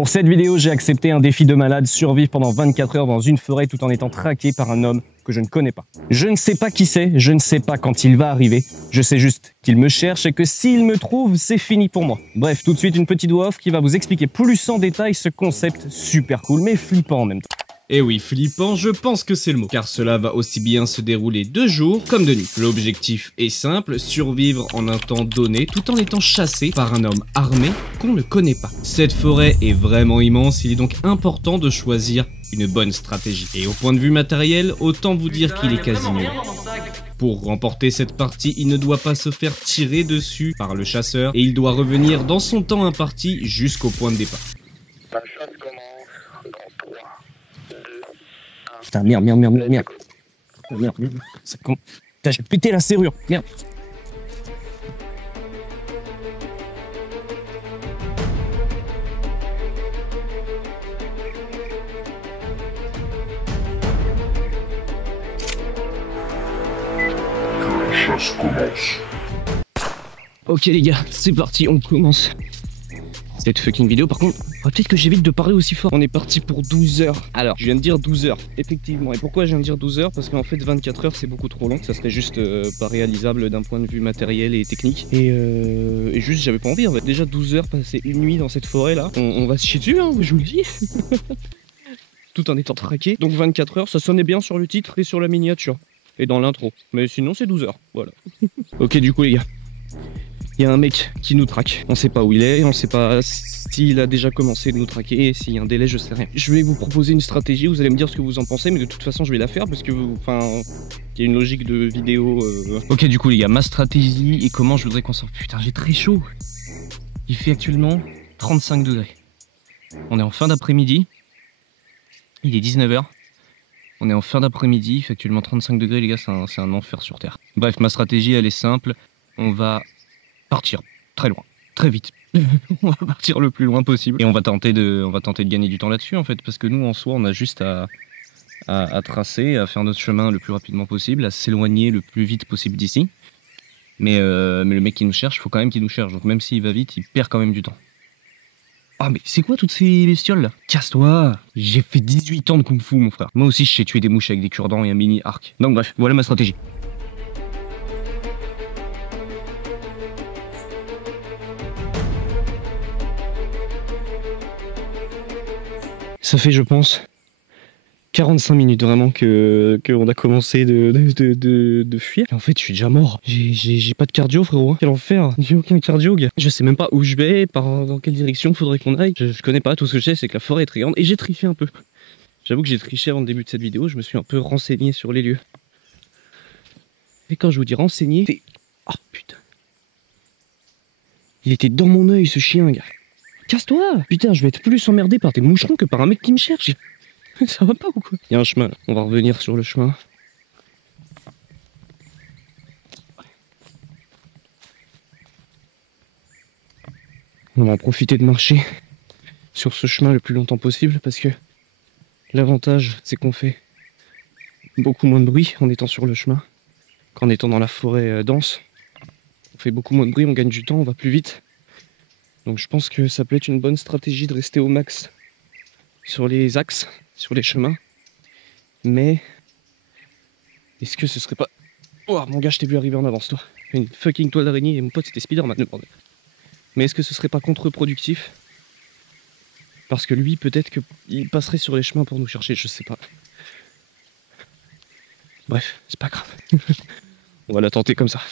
Pour cette vidéo, j'ai accepté un défi de malade, survivre pendant 24 heures dans une forêt tout en étant traqué par un homme que je ne connais pas. Je ne sais pas qui c'est, je ne sais pas quand il va arriver, je sais juste qu'il me cherche et que s'il me trouve, c'est fini pour moi. Bref, tout de suite une petite voix off qui va vous expliquer plus en détail ce concept super cool mais flippant en même temps. Et oui, flippant, je pense que c'est le mot, car cela va aussi bien se dérouler de jour comme de nuit. L'objectif est simple, survivre en un temps donné tout en étant chassé par un homme armé qu'on ne connaît pas. Cette forêt est vraiment immense, il est donc important de choisir une bonne stratégie. Et au point de vue matériel, autant vous dire qu'il est quasi nul. Pour remporter cette partie, il ne doit pas se faire tirer dessus par le chasseur et il doit revenir dans son temps imparti jusqu'au point de départ. La chasse commence dans 3, 2, 1. Putain, merde. Ça compte. Putain, j'ai pété la serrure, merde. La chasse commence. Ok les gars, c'est parti, on commence cette fucking vidéo. Par contre, peut-être que j'évite de parler aussi fort. On est parti pour 12 heures. Alors, je viens de dire 12 heures, effectivement. Et pourquoi je viens de dire 12 heures? Parce qu'en fait, 24 heures, c'est beaucoup trop long. Ça serait juste pas réalisable d'un point de vue matériel et technique. Et juste, j'avais pas envie. En fait, déjà 12 heures, passer une nuit dans cette forêt-là. On va se chier dessus, hein, je vous le dis. Tout en étant traqué. Donc 24 heures, ça sonnait bien sur le titre et sur la miniature. Et dans l'intro. Mais sinon, c'est 12 heures. Voilà. Ok, du coup, les gars. Il y a un mec qui nous traque, on sait pas où il est, on sait pas s'il a déjà commencé de nous traquer, s'il y a un délai, je sais rien. Je vais vous proposer une stratégie, vous allez me dire ce que vous en pensez, mais de toute façon je vais la faire parce que, enfin, il y a une logique de vidéo. Ok, du coup les gars, ma stratégie et comment je voudrais qu'on sorte. Putain, j'ai très chaud. Il fait actuellement 35 degrés. On est en fin d'après-midi, il est 19 h. On est en fin d'après-midi, il fait actuellement 35 degrés les gars, c'est un enfer sur Terre. Bref, ma stratégie elle est simple, on va partir très loin, très vite. On va partir le plus loin possible et on va tenter de gagner du temps là-dessus en fait, parce que nous en soi on a juste à tracer, à faire notre chemin le plus rapidement possible, à s'éloigner le plus vite possible d'ici. Mais le mec qui nous cherche, faut quand même qu'il nous cherche, donc même s'il va vite, il perd quand même du temps. Ah mais c'est quoi toutes ces bestioles là? Casse-toi! J'ai fait 18 ans de kung fu mon frère. Moi aussi je sais tuer des mouches avec des cure-dents et un mini arc. Donc bref, voilà ma stratégie. Ça fait, je pense, 45 minutes vraiment qu'on a commencé de fuir. Et en fait, je suis déjà mort. J'ai pas de cardio, frérot. Quel enfer. J'ai aucun cardio, gars. Je sais même pas où je vais, dans quelle direction faudrait qu'on aille. Je connais pas. Tout ce que je sais, c'est que la forêt est très grande. Et j'ai triché un peu. J'avoue que j'ai triché avant le début de cette vidéo. Je me suis un peu renseigné sur les lieux. Et quand je vous dis renseigné, c'est... Oh putain. Il était dans mon œil, ce chien, gars. Casse-toi! Putain, je vais être plus emmerdé par tes moucherons que par un mec qui me cherche. Ça va pas ou quoi? Il y a un chemin là, on va revenir sur le chemin. On va en profiter de marcher sur ce chemin le plus longtemps possible parce que l'avantage c'est qu'on fait beaucoup moins de bruit en étant sur le chemin qu'en étant dans la forêt dense. On fait beaucoup moins de bruit, on gagne du temps, on va plus vite. Donc je pense que ça peut être une bonne stratégie de rester au max sur les axes, sur les chemins. Mais est-ce que ce serait pas... Oh mon gars, je t'ai vu arriver en avance toi. Une fucking toile d'araignée et mon pote c'était Spider-Man le bordel. Mais est-ce que ce serait pas contre-productif? Parce que lui peut-être qu'il passerait sur les chemins pour nous chercher, je sais pas. Bref, c'est pas grave. On va la tenter comme ça.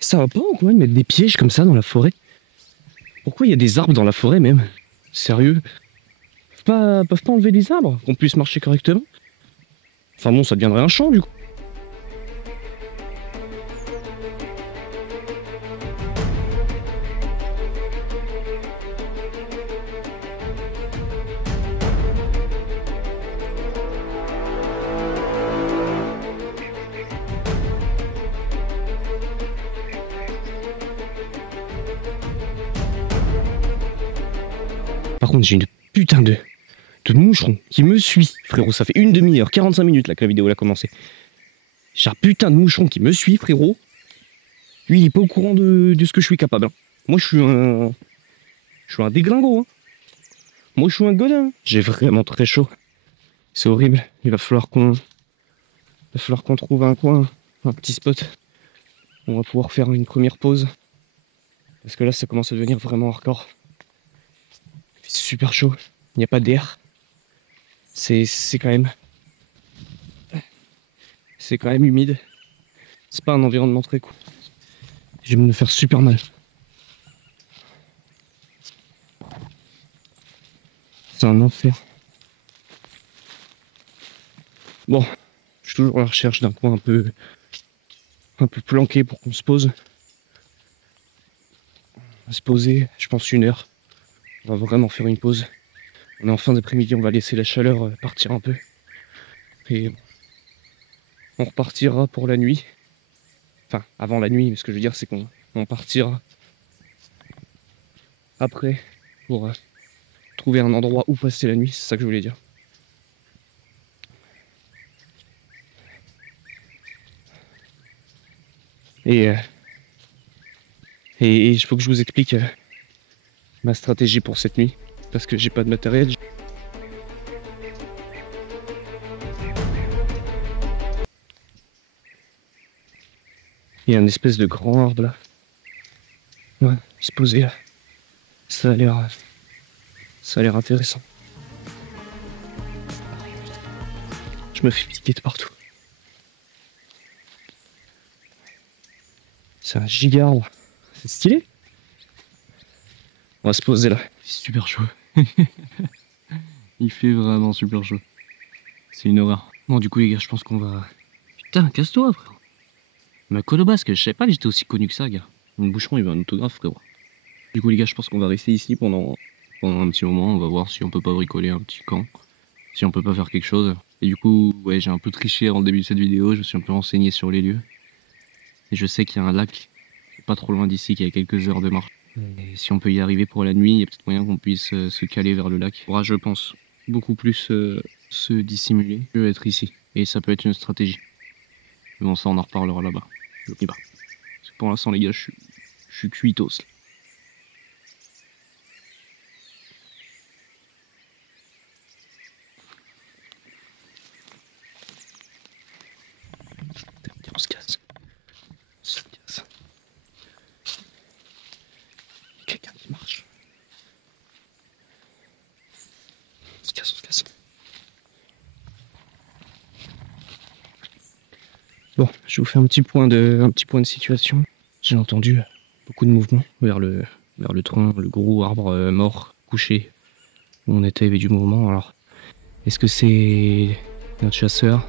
Ça va pas ou quoi de mettre des pièges comme ça dans la forêt? Pourquoi il y a des arbres dans la forêt même? Sérieux? Peuvent pas enlever des arbres? Qu'on puisse marcher correctement? Enfin bon, ça deviendrait un champ du coup. Par contre, j'ai une putain de moucheron qui me suit. Frérot, ça fait une demi-heure, 45 minutes là que la vidéo a commencé. J'ai un putain de moucheron qui me suit, frérot. Lui, il est pas au courant de ce que je suis capable. Hein. Moi, je suis un déglingo. Hein. Moi, je suis un godin. J'ai vraiment très chaud. C'est horrible. Il va falloir qu'on trouve un coin, un petit spot. On va pouvoir faire une première pause. Parce que là, ça commence à devenir vraiment hardcore. Il fait super chaud. Il n'y a pas d'air. C'est quand même humide. C'est pas un environnement très cool. Je vais me faire super mal. C'est un enfer. Bon, je suis toujours à la recherche d'un coin un peu planqué pour qu'on se pose. On va se poser, je pense 1 heure. On va vraiment faire une pause. On est en fin d'après-midi, on va laisser la chaleur partir un peu. Et on repartira pour la nuit. Enfin, avant la nuit, mais ce que je veux dire, c'est qu'on partira après pour trouver un endroit où passer la nuit. C'est ça que je voulais dire. Et il faut que je vous explique ma stratégie pour cette nuit. Parce que j'ai pas de matériel. Il y a une espèce de grand arbre là. Ouais, se poser là. Ça a l'air intéressant. Je me fais piquer de partout. C'est un giga arbre. C'est stylé. On va se poser là. C'est super chaud. Il fait vraiment super chaud. C'est une horreur. Bon, du coup, les gars, je pense qu'on va. Putain, casse-toi, frère. Ma colobasque, je savais pas que j'étais aussi connu que ça, gars. Mon boucheron, il veut un autographe, frérot. Du coup, les gars, je pense qu'on va rester ici pendant un petit moment. On va voir si on peut pas bricoler un petit camp. Si on peut pas faire quelque chose. Et du coup, ouais, j'ai un peu triché avant le début de cette vidéo. Je me suis un peu renseigné sur les lieux. Et je sais qu'il y a un lac pas trop loin d'ici, qui a quelques heures de marche. Et si on peut y arriver pour la nuit, il y a peut-être moyen qu'on puisse se caler vers le lac. On pourra, je pense, beaucoup plus se dissimuler que être ici. Et ça peut être une stratégie. Mais bon, ça, on en reparlera là-bas. Je n'y pas. Parce que pour l'instant, les gars, je suis cuitos. Là. On se casse. On se casse. Quelqu'un qui marche. On se casse, on se casse. Bon, je vais vous faire un petit point de situation. J'ai entendu beaucoup de mouvements vers le tronc, le gros arbre mort, couché, où on était, il y avait du mouvement. Alors, est-ce que c'est notre chasseur ?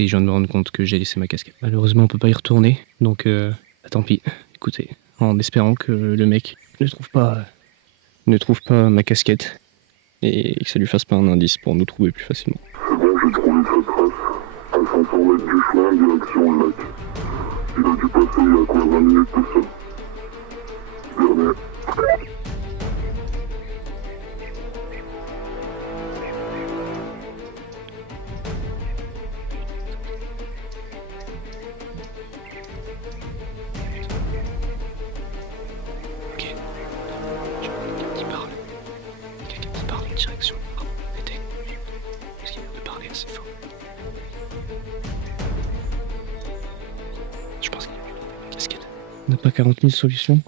Et je viens de me rendre compte que j'ai laissé ma casquette. Malheureusement, on peut pas y retourner, donc tant pis. Écoutez, en espérant que le mec ne trouve pas ma casquette et que ça lui fasse pas un indice pour nous trouver plus facilement. C'est bon, j'ai trouvé sa trace. À 500 mètres du chemin, direction le lac. Il a dû passer il y a quoi, 20 minutes tout seul. Dernier. Quelqu'un qui parle en direction. Oh, était. Parce qu'il vient de parler assez fort. Je pense qu'il a vu ma casquette. On n'a pas 40 000 solutions.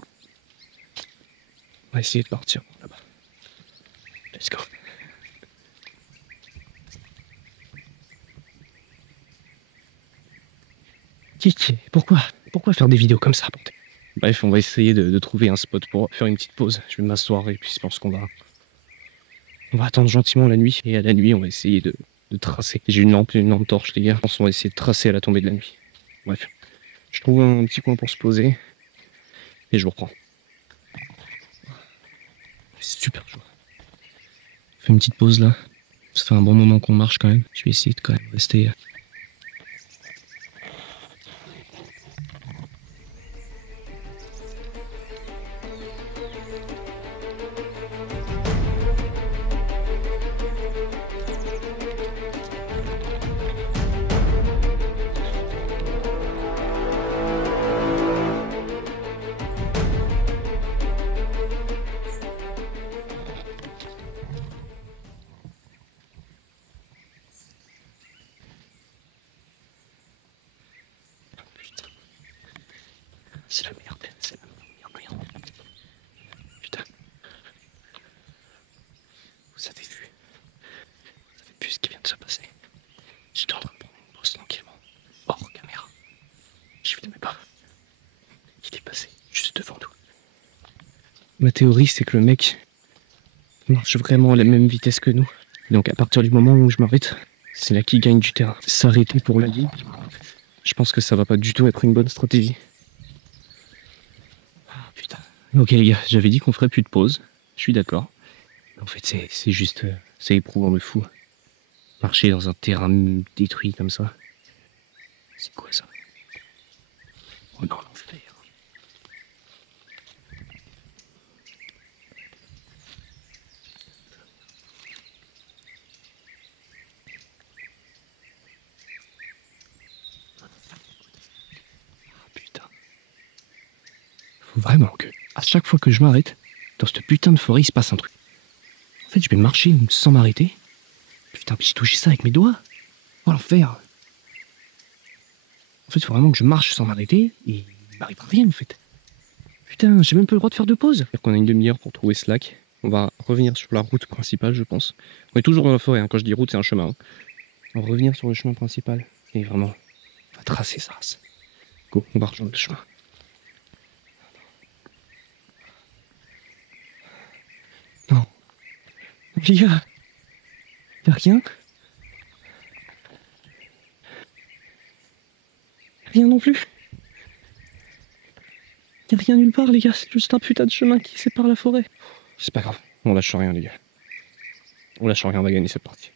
On va essayer de partir là-bas. Let's go. Kiki, pourquoi faire des vidéos comme ça, bordel ? Bref, on va essayer de trouver un spot pour faire une petite pause. Je vais m'asseoir et puis je pense qu'on va attendre gentiment la nuit. Et à la nuit, on va essayer de tracer. J'ai une lampe torche, les gars. Je pense qu'on va essayer de tracer à la tombée de la nuit. Bref, je trouve un petit coin pour se poser et je vous reprends. C'est super chaud. On fait une petite pause là. Ça fait un bon moment qu'on marche quand même. Je vais essayer de quand même rester Ma théorie, c'est que le mec marche vraiment à la même vitesse que nous. Donc à partir du moment où je m'arrête, c'est là qu'il gagne du terrain. S'arrêter pour la vie, je pense que ça va pas du tout être une bonne stratégie. Ah, putain. Ok les gars, j'avais dit qu'on ferait plus de pause. Je suis d'accord. En fait, c'est juste... c'est éprouvant de fou. Marcher dans un terrain détruit comme ça. C'est quoi ça? Oh non, l'enfer. Putain. Faut vraiment que, à chaque fois que je m'arrête, dans cette putain de forêt, il se passe un truc. En fait, je vais marcher sans m'arrêter. Putain, mais j'ai touché ça avec mes doigts. Oh l'enfer. En fait, il faut vraiment que je marche sans m'arrêter et il m'arrivera rien en fait. Putain, j'ai même pas le droit de faire de pause. C'est-à-dire qu'on a une demi-heure pour trouver ce lac. On va revenir sur la route principale, je pense. On est toujours dans la forêt, hein. Quand je dis route, c'est un chemin. Hein. On va revenir sur le chemin principal. Et vraiment, on va tracer ça. Go, on va rejoindre le chemin. Non. Les gars, y'a rien. Rien non plus. Y'a rien nulle part, les gars. C'est juste un putain de chemin qui sépare la forêt. C'est pas grave. On lâche rien, les gars. On lâche rien, on va gagner cette partie.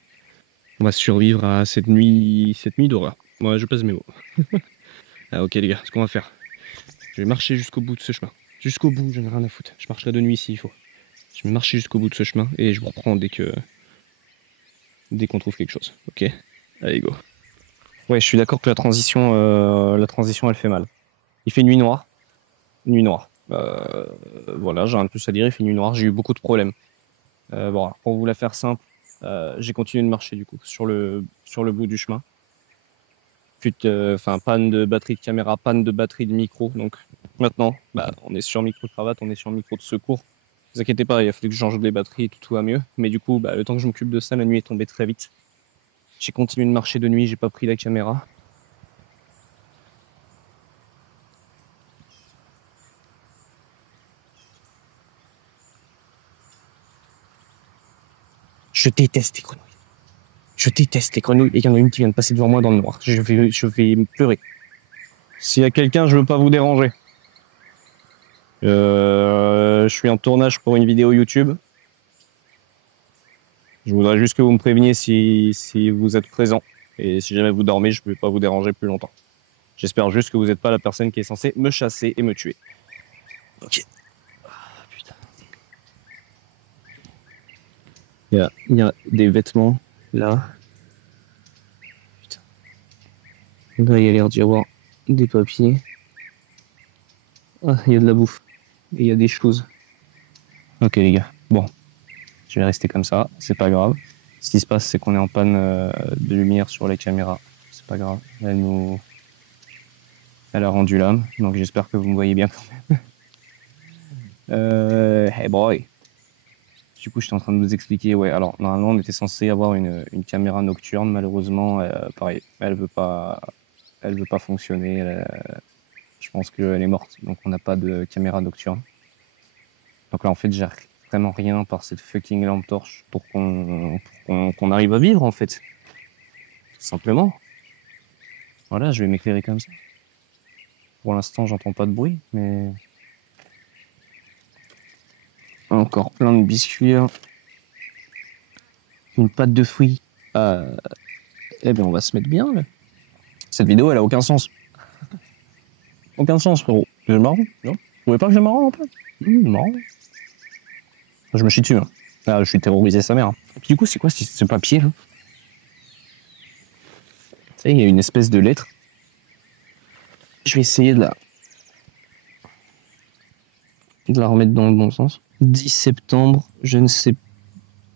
On va survivre à cette nuit d'horreur. Moi, je pèse mes mots. Ah, ok, les gars, ce qu'on va faire. Je vais marcher jusqu'au bout de ce chemin. Jusqu'au bout, j'en ai rien à foutre. Je marcherai de nuit s'il faut. Je vais marcher jusqu'au bout de ce chemin et je vous reprends dès qu'on trouve quelque chose. Ok? Allez, go. Ouais, je suis d'accord que la transition, elle fait mal. Il fait nuit noire. Nuit noire. Voilà, j'ai rien de plus à dire. Il fait nuit noire. J'ai eu beaucoup de problèmes. Bon, pour vous la faire simple, j'ai continué de marcher du coup sur le bout du chemin. Panne de batterie de caméra, panne de batterie de micro. Donc maintenant, on est sur micro-cravate, on est sur micro de secours. Ne vous inquiétez pas, il a fallu que je change les batteries et tout va mieux. Mais du coup, le temps que je m'occupe de ça, la nuit est tombée très vite. J'ai continué de marcher de nuit, j'ai pas pris la caméra. Je déteste les grenouilles. Je déteste les grenouilles. Et il y en a une qui vient de passer devant moi dans le noir. Je vais me pleurer. S'il y a quelqu'un, je veux pas vous déranger. Je suis en tournage pour une vidéo YouTube. Je voudrais juste que vous me préveniez si vous êtes présent. Et si jamais vous dormez, je ne vais pas vous déranger plus longtemps. J'espère juste que vous n'êtes pas la personne qui est censée me chasser et me tuer. Ok. Ah, putain. Il y a des vêtements là. Putain. Là, il y a l'air d'y avoir des papiers. Ah, il y a de la bouffe. Et il y a des choses. Ok les gars. Bon. Je vais rester comme ça. C'est pas grave. Ce qui se passe, c'est qu'on est en panne de lumière sur les caméras. C'est pas grave. Elle a rendu l'âme. Donc j'espère que vous me voyez bien quand même. Hey boy. Du coup, j'étais en train de vous expliquer. Ouais, alors normalement, on était censé avoir une caméra nocturne. Malheureusement, pareil, elle veut pas fonctionner. Je pense qu'elle est morte. Donc on n'a pas de caméra nocturne. Donc là, en fait, j'ai vraiment rien par cette fucking lampe torche pour qu'on arrive à vivre, en fait. Simplement. Voilà, je vais m'éclairer comme ça. Pour l'instant, j'entends pas de bruit, mais... Encore plein de biscuits. Une pâte de fruits. Eh bien, on va se mettre bien, là. Cette vidéo, elle a aucun sens. Aucun sens, frérot. J'ai marrant, non? Vous trouvez pas que j'ai marrant, un peu? Marrant. Je me chie dessus. Hein. Là, je suis terrorisé sa mère. Et puis, du coup, c'est quoi ce papier, là? Vous savez, il y a une espèce de lettre. Je vais essayer de la remettre dans le bon sens. 10 septembre, je ne sais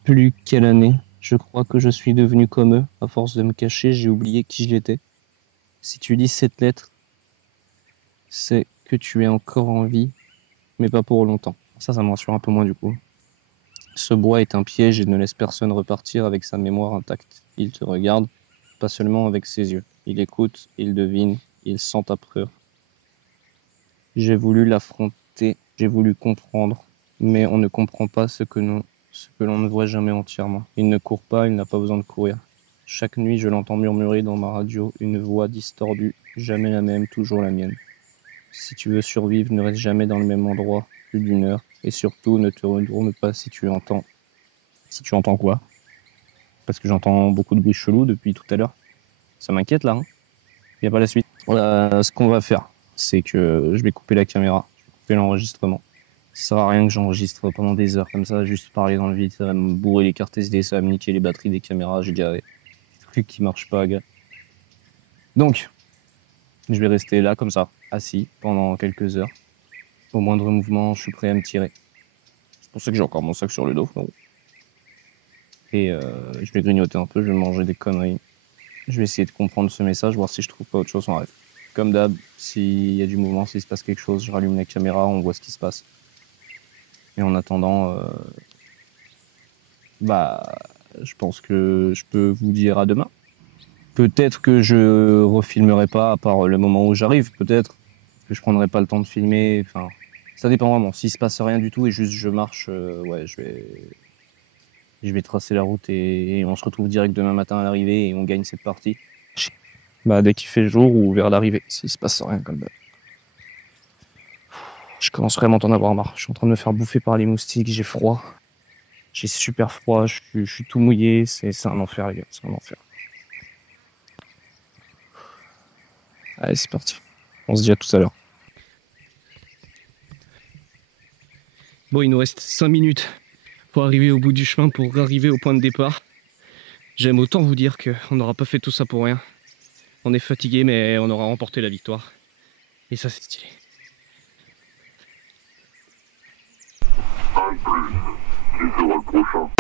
plus quelle année. Je crois que je suis devenu comme eux. À force de me cacher, j'ai oublié qui j'étais. Si tu lis cette lettre, c'est que tu es encore en vie, mais pas pour longtemps. Ça me rassure un peu moins du coup. Ce bois est un piège et ne laisse personne repartir avec sa mémoire intacte. Il te regarde, pas seulement avec ses yeux. Il écoute, il devine, il sent ta peur. J'ai voulu l'affronter, j'ai voulu comprendre, mais on ne comprend pas ce que l'on ne voit jamais entièrement. Il ne court pas, il n'a pas besoin de courir. Chaque nuit, je l'entends murmurer dans ma radio, une voix distordue, jamais la même, toujours la mienne. Si tu veux survivre, ne reste jamais dans le même endroit, plus d'une heure, et surtout, ne te retourne pas si tu entends. Si tu entends quoi? Parce que j'entends beaucoup de bruit chelou depuis tout à l'heure. Ça m'inquiète là, hein. Il n'y a pas la suite. Ce qu'on va faire, c'est que je vais couper la caméra, couper l'enregistrement. Ça sert à rien que j'enregistre pendant des heures comme ça, juste parler dans le vide, ça va me bourrer les cartes SD, ça va me niquer les batteries des caméras, j'ai garé des trucs qui marchent pas, gars. Donc, je vais rester là comme ça, assis, pendant quelques heures. Au moindre mouvement, je suis prêt à me tirer. C'est pour ça que j'ai encore mon sac sur le dos. Donc. Et je vais grignoter un peu, je vais manger des conneries. Je vais essayer de comprendre ce message, voir si je trouve pas autre chose en rêve. Comme d'hab, s'il y a du mouvement, s'il se passe quelque chose, je rallume la caméra, on voit ce qui se passe. Et en attendant, je pense que je peux vous dire à demain. Peut-être que je refilmerai pas à part le moment où j'arrive, peut-être que je prendrai pas le temps de filmer. Enfin, ça dépend vraiment. S'il se passe rien du tout et juste je marche, ouais, je vais tracer la route et on se retrouve direct demain matin à l'arrivée et on gagne cette partie. Bah, dès qu'il fait jour ou vers l'arrivée, s'il se passe rien comme d'hab. Je commence vraiment à en avoir marre. Je suis en train de me faire bouffer par les moustiques, j'ai froid. J'ai super froid, je suis tout mouillé, c'est un enfer les gars, c'est un enfer. Allez, c'est parti. On se dit à tout à l'heure. Bon, il nous reste 5 minutes pour arriver au bout du chemin, pour arriver au point de départ. J'aime autant vous dire qu'on n'aura pas fait tout ça pour rien. On est fatigué, mais on aura remporté la victoire. Et ça, c'est stylé. Un de plus. Qui sera le prochain?